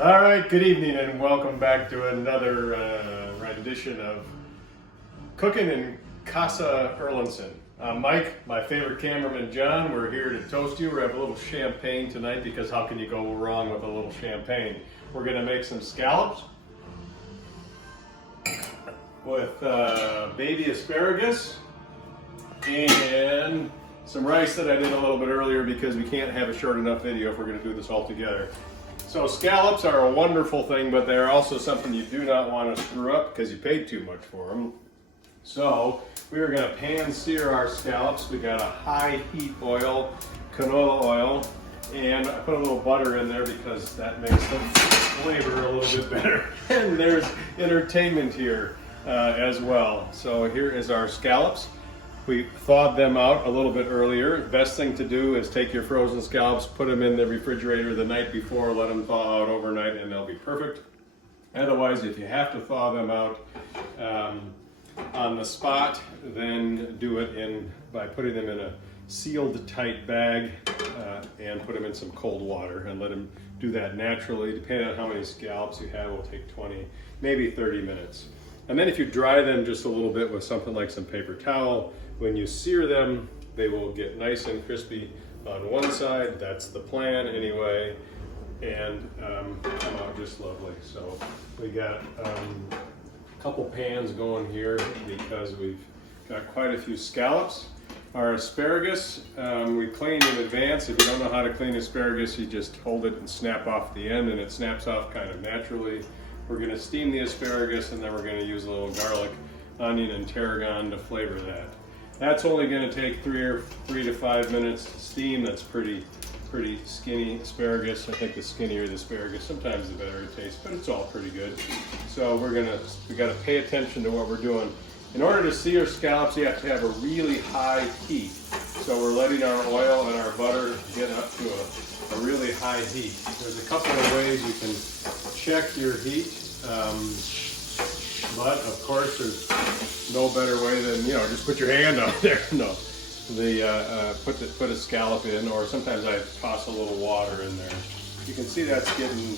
All right, good evening and welcome back to another rendition of Cooking in Casa Erlandson. I'm Mike, my favorite cameraman John. We're here to toast you. We have a little champagne tonight because how can you go wrong with a little champagne? We're gonna make some scallops with baby asparagus and some rice that I did a little bit earlier because we can't have a short enough video if we're gonna do this all together. So scallops are a wonderful thing, but they're also something you do not want to screw up because you paid too much for them. So we are going to pan sear our scallops. We got a high heat oil, canola oil, and I put a little butter in there because that makes the flavor a little bit better. And there's entertainment here as well. So here is our scallops. We thawed them out a little bit earlier. Best thing to do is take your frozen scallops, put them in the refrigerator the night before, let them thaw out overnight, and they'll be perfect. Otherwise, if you have to thaw them out on the spot, then do it by putting them in a sealed tight bag and put them in some cold water and let them do that naturally. Depending on how many scallops you have, it will take 20, maybe 30 minutes. And then if you dry them just a little bit with something like some paper towel, when you sear them, they will get nice and crispy on one side. That's the plan anyway, and come out just lovely. So we got a couple pans going here because we've got quite a few scallops. Our asparagus, we cleaned in advance. If you don't know how to clean asparagus, you just hold it and snap off the end, and it snaps off kind of naturally. We're going to steam the asparagus, and then we're going to use a little garlic, onion, and tarragon to flavor that. That's only going to take 3 to 5 minutes to steam. That's pretty skinny asparagus. I think the skinnier the asparagus, sometimes the better it tastes, but it's all pretty good. So we got to pay attention to what we're doing. In order to sear scallops, you have to have a really high heat. So we're letting our oil and our butter get up to a really high heat. There's a couple of ways you can check your heat. But of course, there's no better way than, just put your hand out there. No, put a scallop in, or sometimes I toss a little water in there. You can see that's getting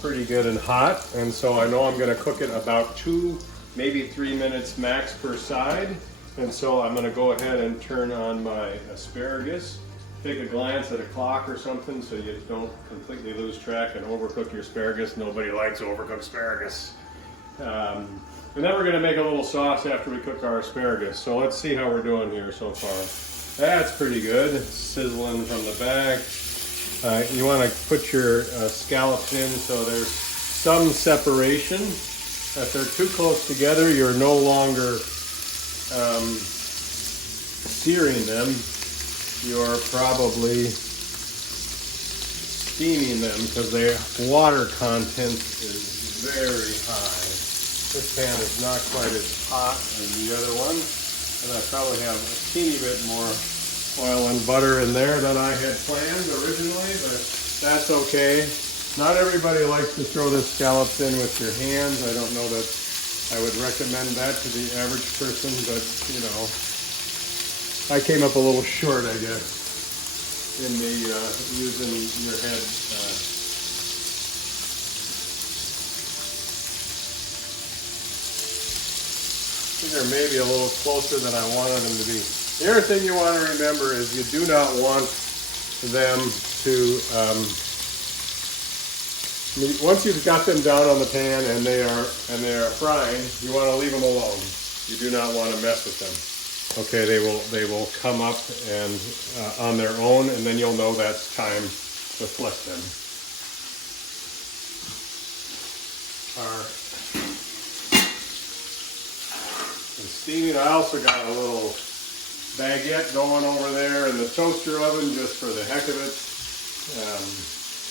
pretty good and hot, and so I know I'm going to cook it about 2, maybe 3 minutes max per side. And so I'm going to go ahead and turn on my asparagus. Take a glance at a clock or something so you don't completely lose track and overcook your asparagus. Nobody likes overcooked asparagus. And then we're going to make a little sauce after we cook our asparagus. So let's see how we're doing here so far. That's pretty good. It's sizzling from the back. You want to put your scallops in so there's some separation. If they're too close together, you're no longer searing them. You're probably steaming them because their water content is very high. This pan is not quite as hot as the other one, and I probably have a teeny bit more oil and butter in there than I had planned originally, but that's okay. Not everybody likes to throw the scallops in with your hands. I don't know that I would recommend that to the average person, but I came up a little short, I guess, in the using your head. They're maybe a little closer than I wanted them to be. The other thing you want to remember is you do not want them to, once you've got them down on the pan and they are frying, you want to leave them alone. You do not want to mess with them. Okay, they will come up and on their own, and then you'll know that's time to flip them. Steaming. I also got a little baguette going over there in the toaster oven just for the heck of it.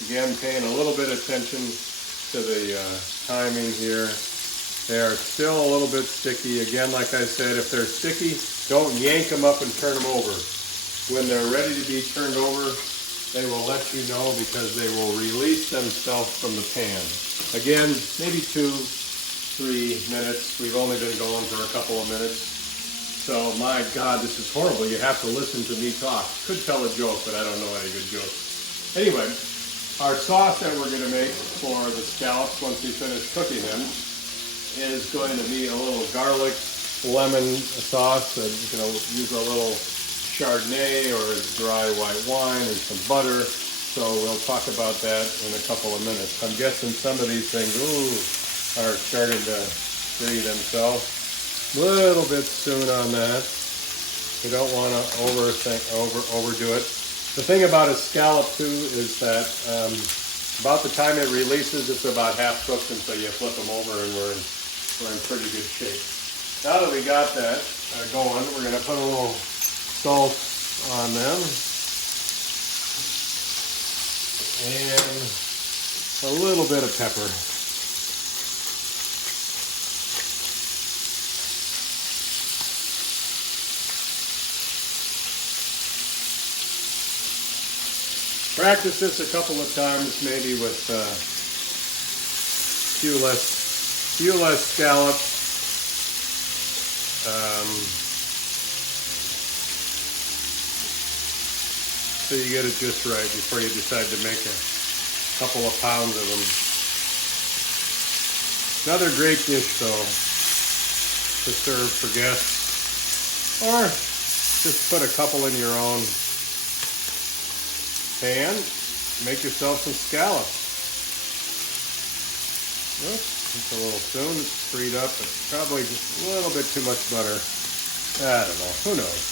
Again, paying a little bit of attention to the timing here. They are still a little bit sticky. Again, like I said, if they're sticky, don't yank them up and turn them over. When they're ready to be turned over, they will let you know because they will release themselves from the pan. Again, maybe 2-3 minutes. We've only been going for a couple of minutes. So, my God, this is horrible. You have to listen to me talk. Could tell a joke, but I don't know any good jokes. Anyway, Our sauce that we're going to make for the scallops once we finish cooking them is going to be a little garlic lemon sauce. You can use a little Chardonnay or dry white wine and some butter. So we'll talk about that in a couple of minutes. I'm guessing some of these things are starting to free themselves. A little bit soon on that. We don't want to overdo it. The thing about a scallop too is that about the time it releases, it's about half cooked, and so you flip them over and we're in pretty good shape. Now that we got that going, we're going to put a little salt on them and a little bit of pepper. Practice this a couple of times, maybe with a few less scallops. So you get it just right before you decide to make a couple of pounds of them. Another great dish though to serve for guests, or just put a couple in your own pan. Make yourself some scallops. Oops, it's a little soon. It's freed up. It's probably just a little bit too much butter. I don't know. Who knows?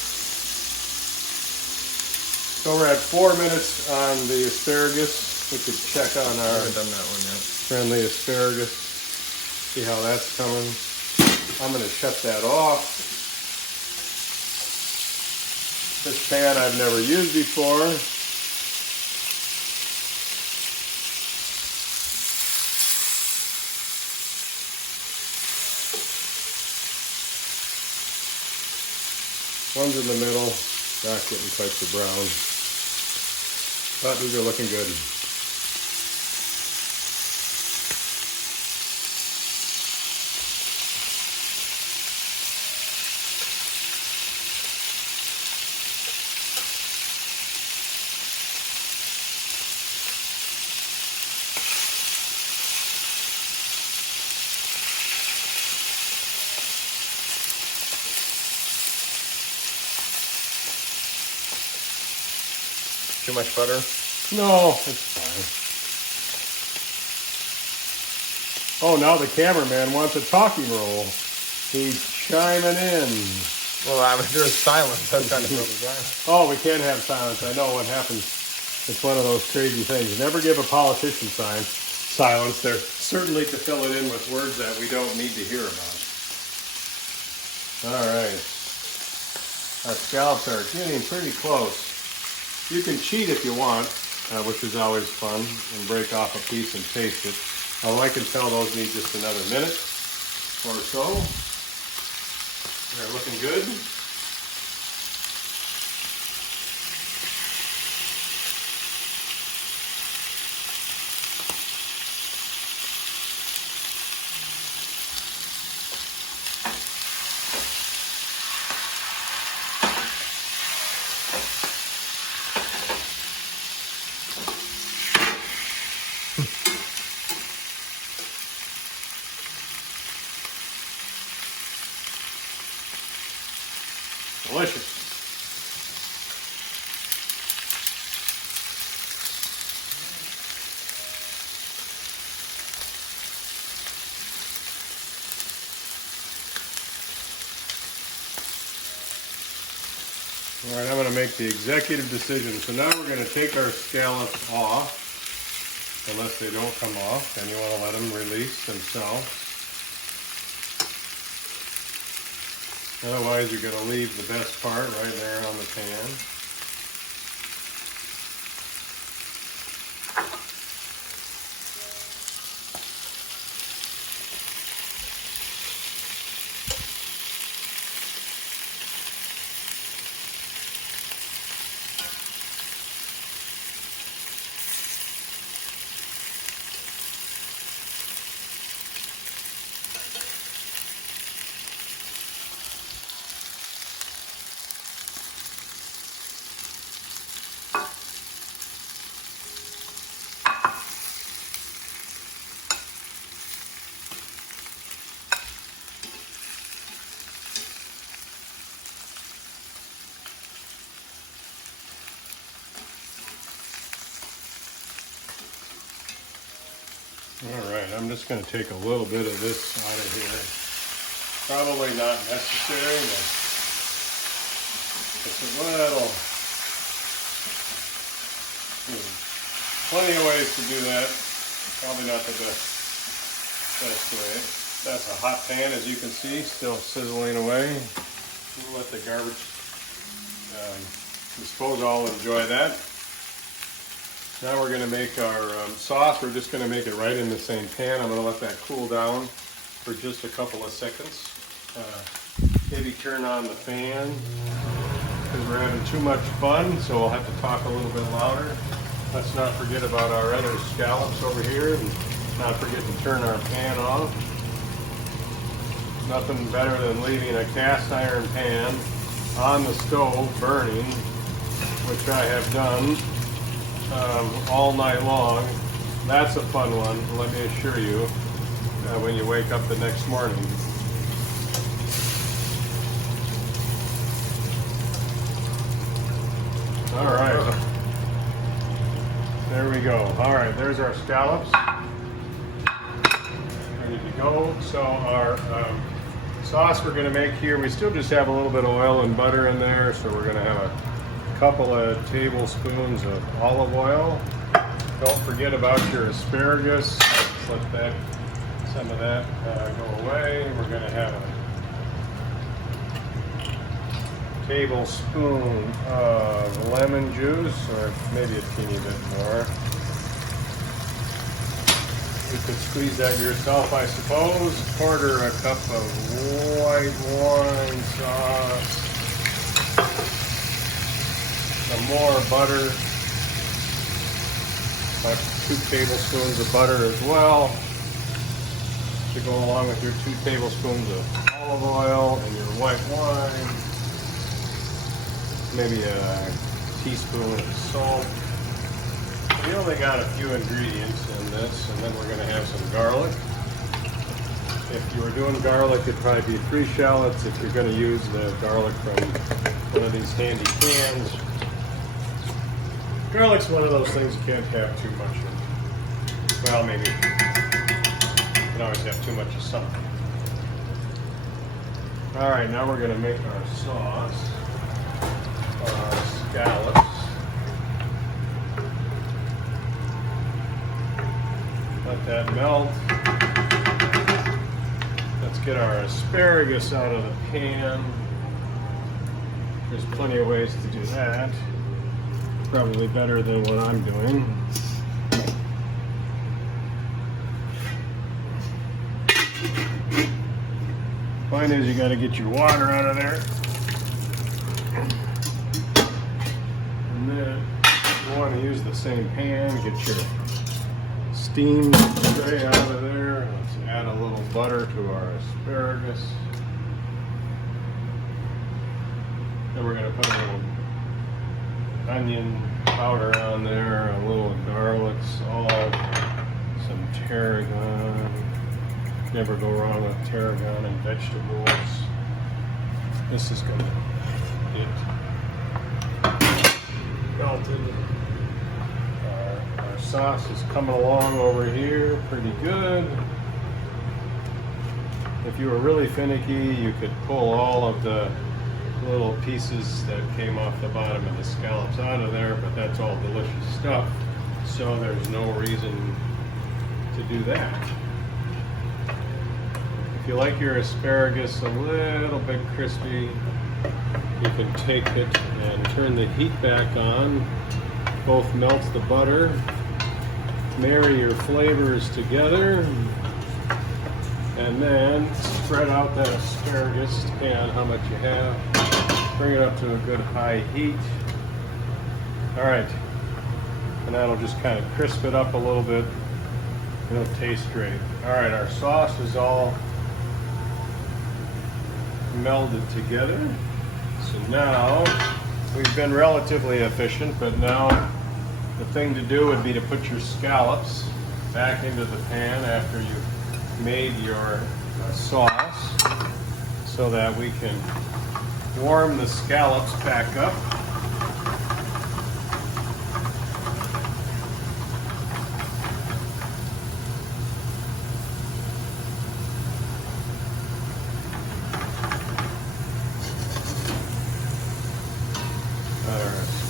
So we're at 4 minutes on the asparagus. We could check on our I haven't done that one yet. Friendly asparagus. See how that's coming. I'm going to shut that off. This pan I've never used before. One's in the middle, not getting quite so brown, but these are looking good. Too much butter? No, it's fine. Oh, now the cameraman wants a talking roll. He's chiming in. Well, there's silence. I'm trying to fill the silence. Oh, we can't have silence. I know what happens. It's one of those crazy things. Never give a politician silence. They're certainly to fill it in with words that we don't need to hear about. All right. Our scallops are getting pretty close. You can cheat if you want, which is always fun, and break off a piece and taste it. Although I can tell those need just another minute or so. They're looking good. Delicious. All right, I'm going to make the executive decision. So now we're going to take our scallops off, unless they don't come off, then you want to let them release themselves. Otherwise, you're going to leave the best part right there on the pan. All right, I'm just going to take a little bit of this out of here. Probably not necessary, but just a little. Plenty of ways to do that. Probably not the best way. That's a hot pan, as you can see, still sizzling away. We'll let the garbage dispose. I'll enjoy that. Now we're going to make our sauce. We're just going to make it right in the same pan. I'm going to let that cool down for just a couple of seconds. Maybe turn on the fan because we're having too much fun, so we'll have to talk a little bit louder. Let's not forget about our other scallops over here, and not forget to turn our pan off. Nothing better than leaving a cast iron pan on the stove burning, which I have done all night long. That's a fun one, let me assure you, when you wake up the next morning. All right, there we go. All right, there's our scallops, ready to go. So our sauce we're going to make here, we still just have a little bit of oil and butter in there, so we're going to have a couple of tablespoons of olive oil. Don't forget about your asparagus. Let some of that go away. We're going to have a tablespoon of lemon juice, or maybe a teeny bit more. You could squeeze that yourself, I suppose. Quarter a cup of white wine sauce. Some more butter, about 2 tablespoons of butter as well, to go along with your 2 tablespoons of olive oil and your white wine. Maybe a teaspoon of salt. We only got a few ingredients in this, and then we're going to have some garlic. If you were doing garlic, it'd probably be 3 shallots. If you're going to use the garlic from one of these handy cans, garlic's one of those things you can't have too much of. Well, maybe you can always have too much of something. All right, now we're going to make our sauce, our scallops. Let that melt. Let's get our asparagus out of the pan. There's plenty of ways to do that. Probably better than what I'm doing. Point is, you got to get your water out of there. And then you want to use the same pan. Get your steam tray out of there. Let's add a little butter to our asparagus. Then we're going to put a little onion powder on there, a little garlic, salt, some tarragon. Never go wrong with tarragon and vegetables. This is going to get melted. Our sauce is coming along over here pretty good. If you were really finicky, you could pull all of the little pieces that came off the bottom of the scallops out of there, but that's all delicious stuff, so there's no reason to do that. If you like your asparagus a little bit crispy, you can take it and turn the heat back on. Both melt the butter, marry your flavors together, and then spread out that asparagus, depending on how much you have. Bring it up to a good high heat. All right, and that'll just kind of crisp it up a little bit. It'll taste great. All right, our sauce is all melded together. So now, we've been relatively efficient, but now the thing to do would be to put your scallops back into the pan after you've made your sauce, so that we can warm the scallops back up.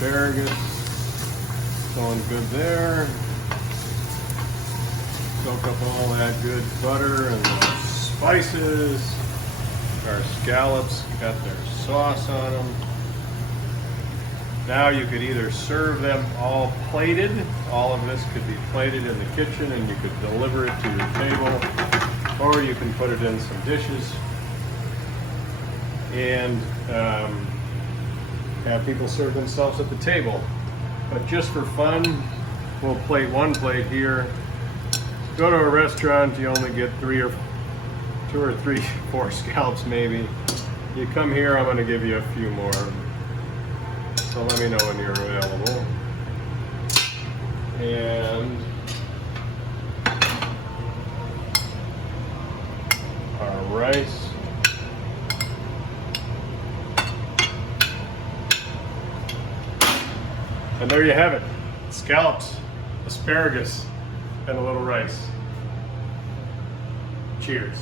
asparagus. Going good there. Soak up all that good butter and the spices. Our scallops got their sauce on them. Now you could either serve them all plated. All of this could be plated in the kitchen and you could deliver it to your table. Or you can put it in some dishes and have people serve themselves at the table. But just for fun, we'll plate one plate here. Go to a restaurant, you only get 2 or 3, 4 scallops maybe. You come here, I'm going to give you a few more. So let me know when you're available. And our rice. And there you have it. Scallops, asparagus, and a little rice. Cheers.